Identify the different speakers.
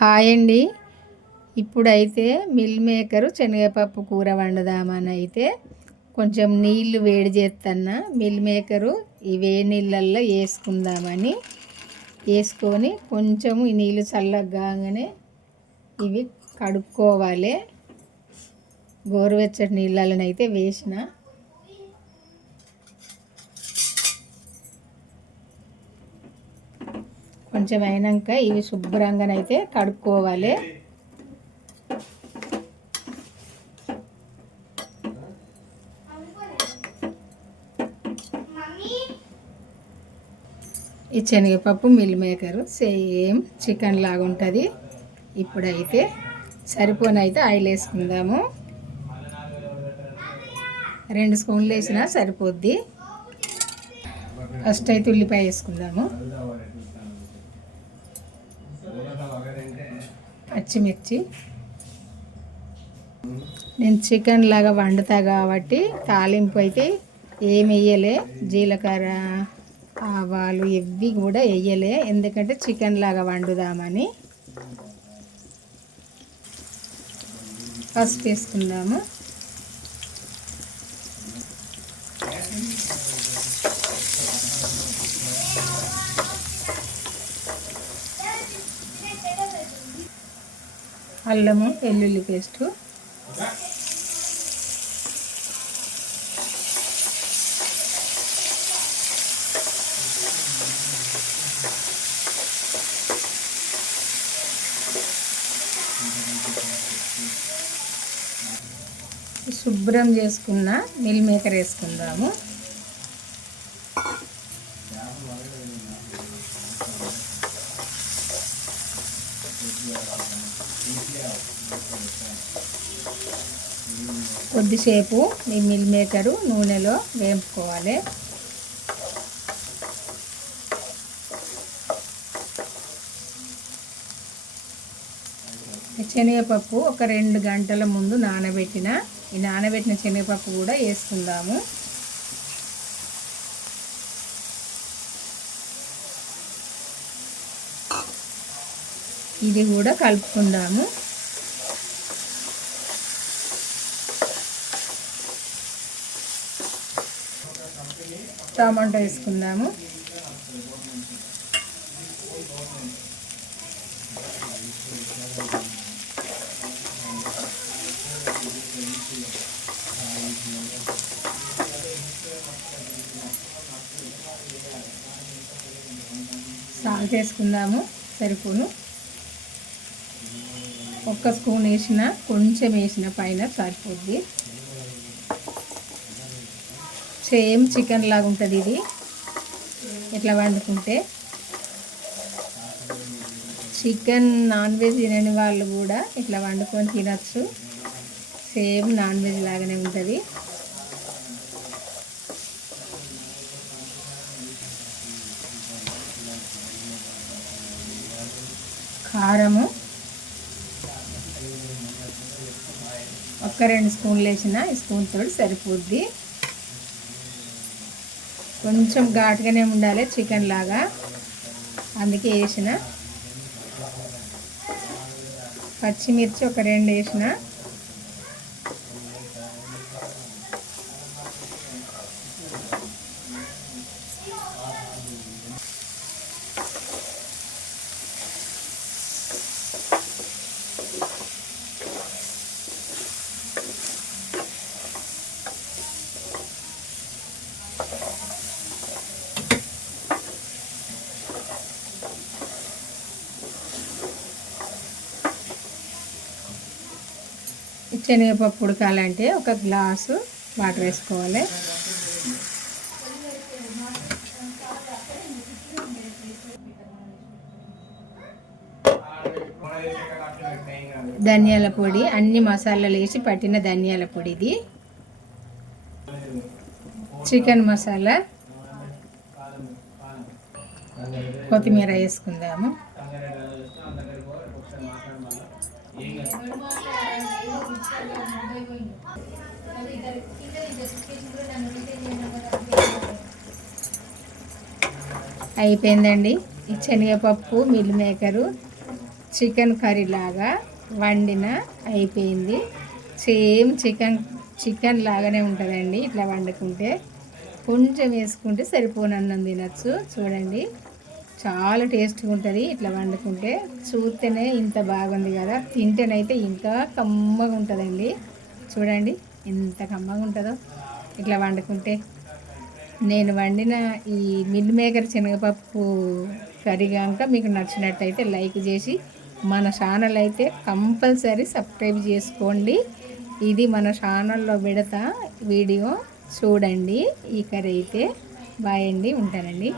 Speaker 1: Hi అండి. ఇప్పుడైతే meal maker శనగపప్పు కూర వండుదామని అయితే కొంచెం నీళ్ళు వేడి చేస్తున్నా మిల్ మేకరు ఈ వేడి నీళ్ళల్లో వేసుకుందామని వేసుకొని కొంచెము ఈ నీళ్ళు చల్లగానే ఇవి కడుక్కోవాలి. గోరువెచ్చటి నీళ్ళలోనైతే వేసిన కొంచెం అయినాక ఇవి శుభ్రంగానైతే కడుక్కోవాలి ఈ శనగపప్పు మిల్ మేకర్ సేమ్ చికెన్ లాగా ఉంటుంది. ఇప్పుడైతే సరిపోనైతే ఆయిల్ వేసుకుందాము. రెండు స్పూన్లు వేసినా సరిపోద్ది. ఫస్ట్ అయితే ఉల్లిపాయ వేసుకుందాము. పచ్చిమిర్చి. నేను చికెన్ లాగా వండుతా కాబట్టి తాలింపు అయితే ఏమి వేయలే. జీలకర్ర ఆవాలు ఇవి కూడా వేయలే. ఎందుకంటే చికెన్ లాగా వండుదామని. ఫస్ట్ వేసుకుందాము అల్లము వెల్లుల్లి పేస్టు. శుభ్రం చేసుకున్న మిల్ మేకర్ వేసుకుందాము. కొద్దిసేపు ఈ మిల్ మేకరు నూనెలో వేపుకోవాలి. శనగపప్పు ఒక రెండు గంటల ముందు నానబెట్టిన ఈ నానబెట్టిన శనగపప్పు కూడా వేసుకుందాము. ఇది కూడా కలుపుకుందాము. టమాటో వేసుకుందాము. సాల్ట్ వేసుకుందాము సరిపోను. ఒక్క స్పూన్ వేసిన కొంచెం వేసిన పైన సరిపోద్ది. సేమ్ చికెన్ లాగా ఉంటుంది ఇది. ఇట్లా వండుకుంటే. చికెన్ నాన్ వెజ్ తినని వాళ్ళు కూడా ఇట్లా వండుకొని తినచ్చు. సేమ్ నాన్ వెజ్ లాగానే ఉంటుంది. కారము ఒక్క రెండు స్పూన్లు వేసిన స్పూన్ తోటి సరిపోద్ది. కొంచెం ఘాటుగానే ఉండాలి చికెన్ లాగా. అందుకే వేసిన. పచ్చిమిర్చి ఒక రెండు వేసిన. శనగపప్పు ఉడకాలంటే ఒక గ్లాసు వాటర్ వేసుకోవాలి. ధనియాల పొడి అన్ని మసాలాలు వేసి పట్టిన ధనియాల పొడి ఇది. చికెన్ మసాలా కొత్తిమీర వేసుకుందాము. అయిపోయిందండి. ఈ శనగపప్పు మిల్ మేకరు చికెన్ కర్రీ లాగా వండిన అయిపోయింది. సేమ్ చికెన్ చికెన్ లాగానే ఉంటుందండి ఇట్లా వండుకుంటే. కొంచెం వేసుకుంటే సరిపోనన్నం తినచ్చు. చూడండి చాలా టేస్ట్గా ఉంటుంది ఇట్లా వండుకుంటే. చూస్తేనే ఇంత బాగుంది కదా. తింటేనైతే ఇంకా కమ్మగా ఉంటుందండి. చూడండి ఎంత కమ్మగా ఉంటుందో. ఇట్లా వండుకుంటే నేను వండిన ఈ మిల్ మేకర్ శనగపప్పు కర్రీ కనుక మీకు నచ్చినట్టయితే లైక్ చేసి మన ఛానల్ అయితే కంపల్సరీ సబ్స్క్రైబ్ చేసుకోండి. ఇది మన ఛానల్లో పెడతా వీడియో. చూడండి ఈ కర్రీ అయితే. బాయ్ అండి ఉంటానండి.